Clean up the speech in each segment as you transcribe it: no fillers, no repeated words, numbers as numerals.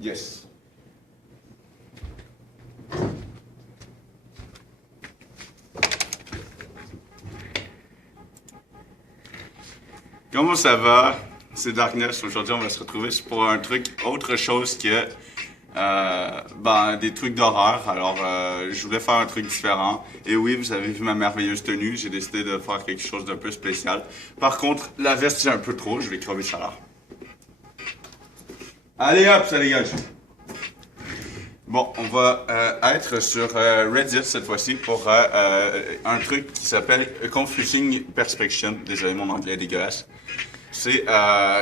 Yes. Comment ça va? C'est Darkness. Aujourd'hui, on va se retrouver pour un truc autre chose que des trucs d'horreur. Alors, je voulais faire un truc différent. Et oui, vous avez vu ma merveilleuse tenue. J'ai décidé de faire quelque chose d'un peu spécial. Par contre, la veste, c'est un peu trop. Je vais crever ça là. Allez hop, ça dégage. Bon, on va être sur Reddit cette fois-ci pour un truc qui s'appelle Confusing Perspection. Désolé, mon anglais est dégueulasse. C'est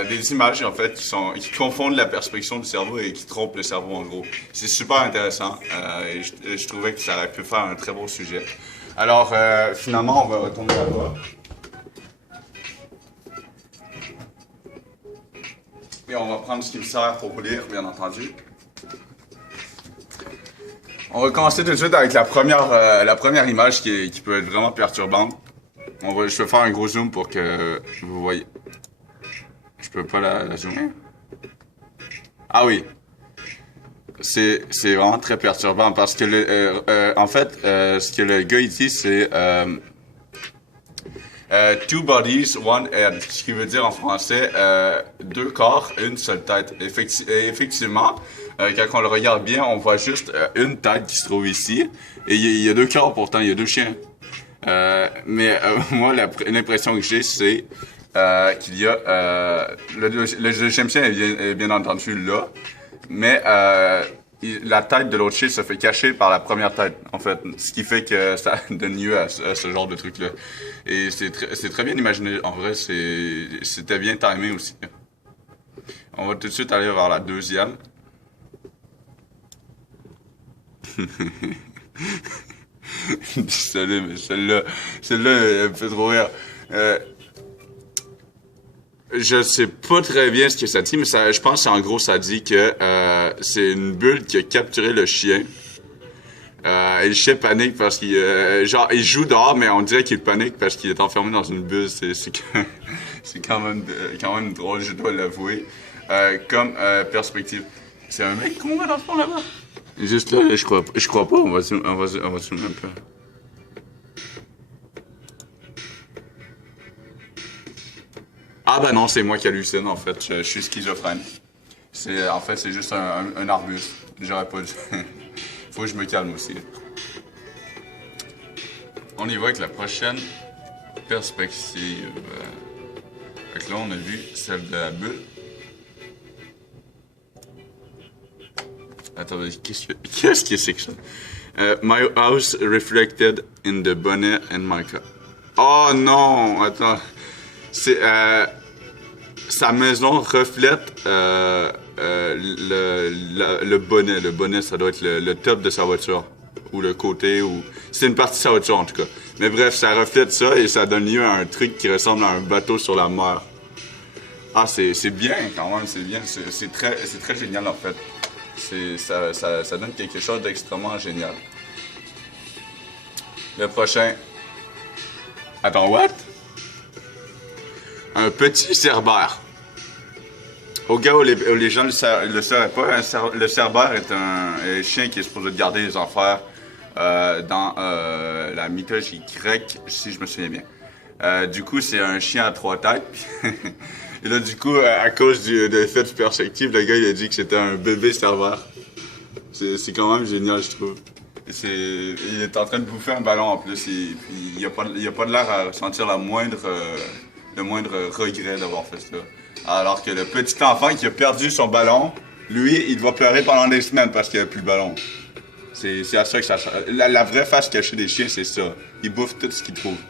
des images, en fait, qui confondent la perspection du cerveau et qui trompent le cerveau, en gros. C'est super intéressant et je trouvais que ça aurait pu faire un très beau sujet. Alors, finalement, on va retourner là-bas. Et on va prendre ce qui me sert pour lire, bien entendu. On va commencer tout de suite avec la première image qui peut être vraiment perturbante. Je vais faire un gros zoom pour que vous voyez. Je peux pas la zoomer. Ah oui. C'est vraiment très perturbant parce que en fait, ce que le gars il dit, c'est two bodies, one head. Ce qui veut dire en français deux corps, une seule tête. Effectivement, quand on le regarde bien, on voit juste une tête qui se trouve ici. Et il y a deux corps pourtant, il y a deux chiens. Mais moi, l'impression que j'ai, c'est qu'il y a le deuxième chien est bien entendu là, mais la tête de l'autre chien se fait cacher par la première tête, en fait, ce qui fait que ça donne lieu à ce genre de truc-là. Et c'est très bien imaginé, en vrai, c'était bien timé aussi. On va tout de suite aller vers la deuxième. Désolé, mais celle-là, elle me fait trop rire. Je sais pas très bien ce que ça dit, mais je pense en gros ça dit que c'est une bulle qui a capturé le chien. Et le chien panique parce qu'il il joue dehors, mais on dirait qu'il panique parce qu'il est enfermé dans une bulle. C'est quand même drôle, je dois l'avouer. Comme perspective. C'est un mec qu'on voit dans le fond là-bas. Juste là, je crois pas. On va zoomer un peu. Ah ben non, c'est moi qui hallucine en fait, je suis schizophrène. En fait, c'est juste un arbuste. J'aurais pas dû... Faut que je me calme aussi. On y va avec la prochaine perspective. Fait que là, on a vu celle de la bulle. Attendez, qu'est-ce que c'est que ça? My house reflected in the bonnet and my car. Oh non! Attends. C'est sa maison reflète le bonnet. Le bonnet, ça doit être le top de sa voiture. Ou le côté, ou... C'est une partie de sa voiture, en tout cas. Mais bref, ça reflète ça et ça donne lieu à un truc qui ressemble à un bateau sur la mer. Ah, c'est bien, quand même, c'est bien. C'est très génial, en fait. Ça donne quelque chose d'extrêmement génial. Le prochain... Attends, what? Un petit cerbère. Au cas où les gens le sauraient pas, le cerbère est un chien qui est supposé garder les enfers dans la mythologie grecque, si je me souviens bien. Du coup, c'est un chien à trois têtes. Et là, du coup, à cause de l'effet de perspective, le gars il a dit que c'était un bébé cerbère. C'est quand même génial, je trouve. Il est en train de bouffer un ballon en plus, et puis il a pas de l'air à ressentir le moindre regret d'avoir fait ça. Alors que le petit enfant qui a perdu son ballon, lui, il va pleurer pendant des semaines parce qu'il n'a plus le ballon. C'est à ça que ça... La vraie face cachée des chiens, c'est ça. Ils bouffent tout ce qu'ils trouvent.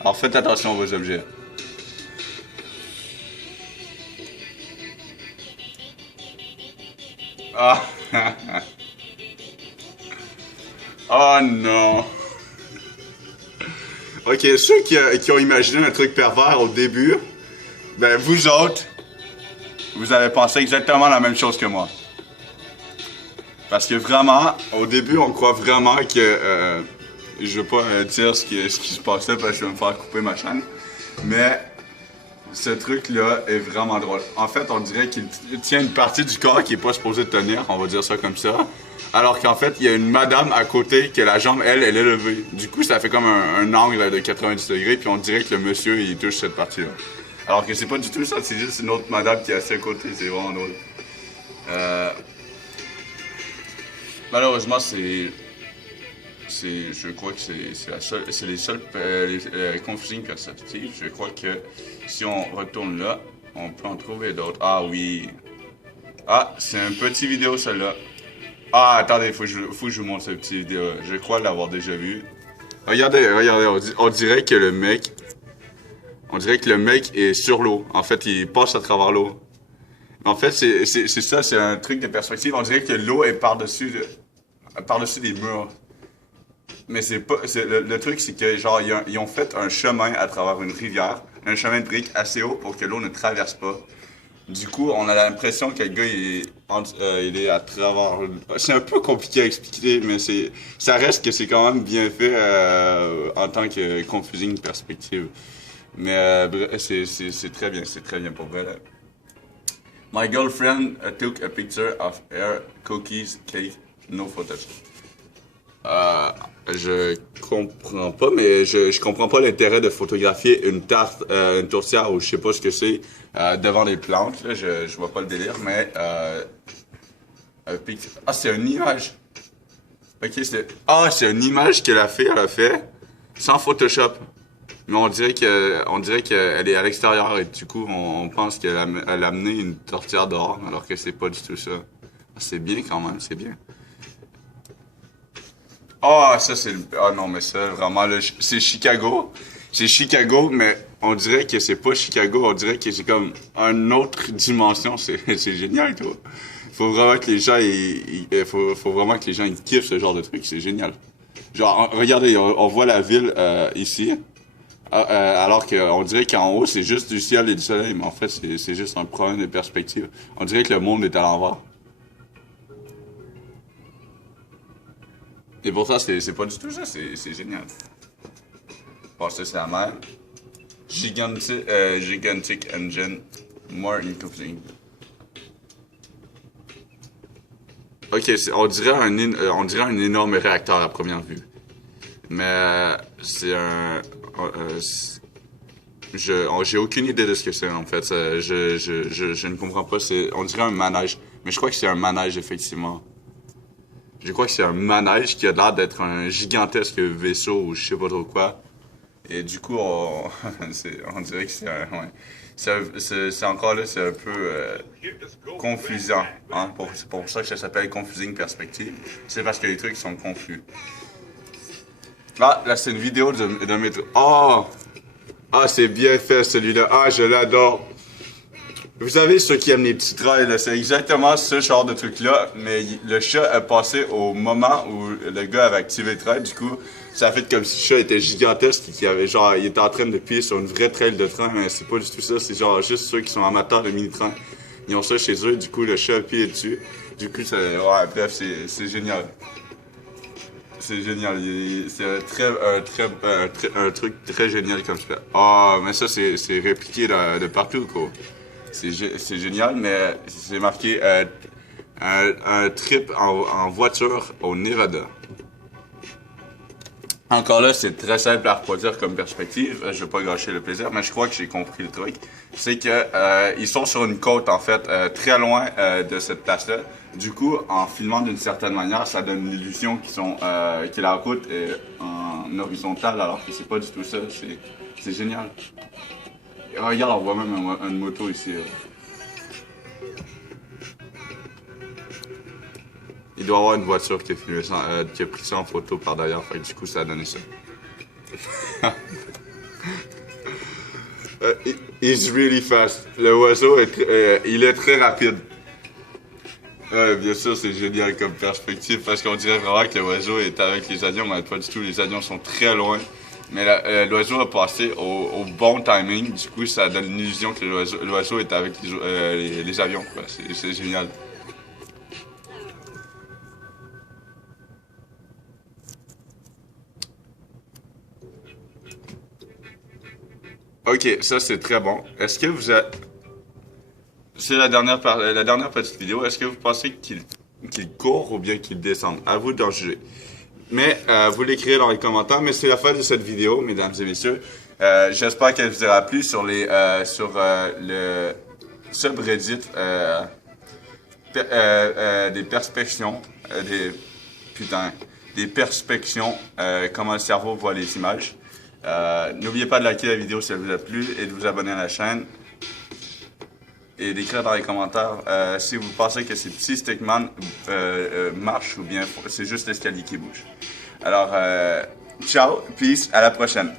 Alors faites attention à vos objets. Ah! Oh non! Ok, ceux qui ont imaginé un truc pervers au début, ben vous autres, vous avez pensé exactement la même chose que moi. Parce que vraiment, au début, on croit vraiment que... je veux pas dire ce qui se passait parce que je vais me faire couper ma chaîne. Mais Ce truc-là est vraiment drôle. En fait, on dirait qu'il tient une partie du corps qui est pas supposé tenir, on va dire ça comme ça. Alors qu'en fait, il y a une madame à côté que la jambe, elle est levée. Du coup, ça fait comme un angle de 90 degrés, puis on dirait que le monsieur, il touche cette partie-là. Alors que c'est pas du tout ça, c'est juste une autre madame qui est assise à côté, c'est vraiment drôle. Euh, Malheureusement, je crois que c'est les seules confusing perspectives. Je crois que si on retourne là, on peut en trouver d'autres. Ah oui. Ah, c'est un petit vidéo celle-là. Ah, attendez, faut que je vous montre cette petite vidéo. Je crois l'avoir déjà vu. Regardez, on dirait que le mec est sur l'eau. En fait, il passe à travers l'eau. En fait, c'est ça, c'est un truc de perspective. On dirait que l'eau est par-dessus des murs. Mais c'est pas. Le truc, c'est que genre ils ont fait un chemin à travers une rivière, un chemin de briques assez haut pour que l'eau ne traverse pas. Du coup, on a l'impression que le gars il est à travers. C'est un peu compliqué à expliquer, mais ça reste que c'est quand même bien fait en tant que confusing perspective. Mais bref, c'est très bien pour vrai. Là. My girlfriend took a picture of her cookies cake, no photos. Euh, je comprends pas, mais je comprends pas l'intérêt de photographier une tarte, une tourtière ou je sais pas ce que c'est devant des plantes. Là, je vois pas le délire, mais ah, c'est une image. Ok, c'est une image que la fille elle a fait sans Photoshop. Mais on dirait qu'elle est à l'extérieur et du coup on pense elle a amené une tourtière dehors alors que c'est pas du tout ça. C'est bien quand même, c'est bien. Ah, ça c'est le. Ah non, mais ça, vraiment, là, c'est Chicago. C'est Chicago, mais on dirait que c'est pas Chicago, on dirait que c'est comme une autre dimension. C'est génial, toi. Faut vraiment que les gens, faut vraiment que les gens ils kiffent ce genre de truc, c'est génial. Genre, regardez, on voit la ville ici, alors qu'on dirait qu'en haut, c'est juste du ciel et du soleil, mais en fait, c'est juste un problème de perspective. On dirait que le monde est à l'envers. Et pourtant, c'est pas du tout ça, c'est génial. Bon, ça, c'est la même. Gigantic engine, more incomplete. Ok, on dirait un énorme réacteur à première vue. Mais c'est un. J'ai aucune idée de ce que c'est en fait. Je ne comprends pas. On dirait un manège. Mais je crois que c'est un manège, effectivement. Je crois que c'est un manège qui a l'air d'être un gigantesque vaisseau ou je sais pas trop quoi. Et du coup, on dirait que c'est un. Ouais. C'est encore là, c'est un peu confusant. Hein? C'est pour ça que ça s'appelle Confusing Perspective. C'est parce que les trucs sont confus. Ah, là, c'est une vidéo de métro. Oh! Ah, c'est bien fait celui-là. Ah, je l'adore. Vous savez, ceux qui aiment les petits trails, là, c'est exactement ce genre de truc-là, mais le chat a passé au moment où le gars avait activé le trail, du coup, ça a fait comme si le chat était gigantesque et qu'il avait genre, il était en train de pied sur une vraie trail de train, mais c'est pas du tout ça, c'est genre juste ceux qui sont amateurs de mini-train. Ils ont ça chez eux, du coup, le chat a pied dessus. Du coup, ouais, bref, c'est génial. C'est génial. C'est un truc très génial comme ça. Ah, mais ça, c'est répliqué de partout, quoi. C'est génial, mais c'est marqué un trip en voiture au Nevada. Encore là, c'est très simple à reproduire comme perspective. Je vais pas gâcher le plaisir, mais je crois que j'ai compris le truc. C'est que ils sont sur une côte, en fait, très loin de cette place-là. Du coup, en filmant d'une certaine manière, ça donne l'illusion que la route est en horizontale, alors que c'est pas du tout ça. C'est génial. Et regarde, on voit même une moto ici. Il doit y avoir une voiture qui a pris ça en photo par derrière, fait que du coup, ça a donné ça. He's really fast. Le oiseau il est très rapide. Bien sûr, c'est génial comme perspective parce qu'on dirait vraiment que l'oiseau est avec les avions, mais pas du tout. Les avions sont très loin. Mais l'oiseau a passé au bon timing. Du coup, ça donne l'illusion que l'oiseau est avec les avions. C'est génial. Ok, ça c'est très bon. Est-ce que vous avez... C'est la dernière petite vidéo. Est-ce que vous pensez qu'il court ou bien qu'il descend? À vous d'en juger. Mais vous l'écrivez dans les commentaires. Mais c'est la fin de cette vidéo, mesdames et messieurs. J'espère qu'elle vous aura plu sur le subreddit des perspections, des perspections, comment le cerveau voit les images. N'oubliez pas de liker la vidéo si elle vous a plu et de vous abonner à la chaîne. Et d'écrire dans les commentaires si vous pensez que ces petits stickman marchent ou bien c'est juste l'escalier qui bouge. Alors, ciao, peace, à la prochaine.